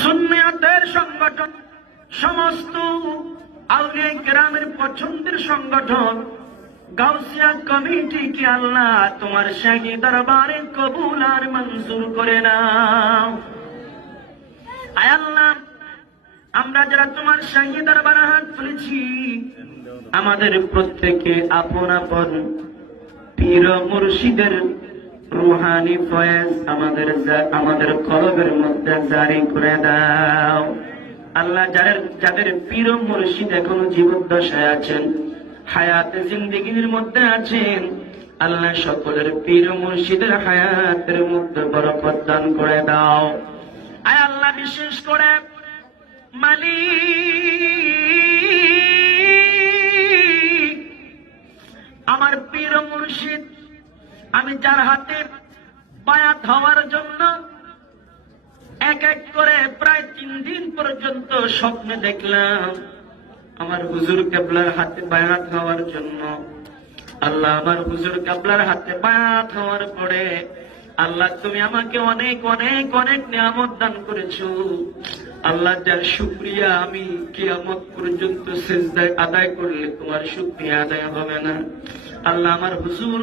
সুন্নিয়তের সংগঠন, সমস্ত আউলিয়া কেরামের পছন্দের সংগঠন গাউসিয়া কমিটি কি আল্লাহ তোমার শাহী দরবারে কবুল আর মঞ্জুর করে নাও। আয় আল্লাহ, আমরা যারা তোমার শাহী দরবারে হাত তুলেছি, আমাদের প্রত্যেকে আপন আপন পীর মুর্শিদের রুহানি ফয়েজ আমাদের কলবের মধ্যে জারি করে দাও। আল্লাহ, যাদের পীর মুর্শিদ এখনো জীবদ্দশায় আছেন, হায়াতে জিন্দেগির মধ্যে আছেন, আল্লাহ সকলের পীর মুর্শিদের হায়াতের মধ্যে বরকত দান করে দাও। আয় আল্লাহ, বিশেষ করে মালিক আমার পীর মুর্শিদ, আমি যার হাতে বায়াত হওয়ার জন্য এক এক করে প্রায় 3 দিন পর্যন্ত স্বপ্নে দেখলাম, আমার হুজুর কেবলার হাতে বায়াত হওয়ার জন্য। আল্লাহ, আমার হুজুর কেবলার হাতে বায়াত হওয়ার পরে আল্লাহ তুমি আমাকে অনেক অনেক অনেক নিয়ামত দান করেছো। আল্লাহ, যার শুকরিয়া আমি কিয়ামত পর্যন্ত সিজদায় আদায় করলে তোমার শুকরিয়া আদায় হবে না। আল্লাহ, আমার হুজুর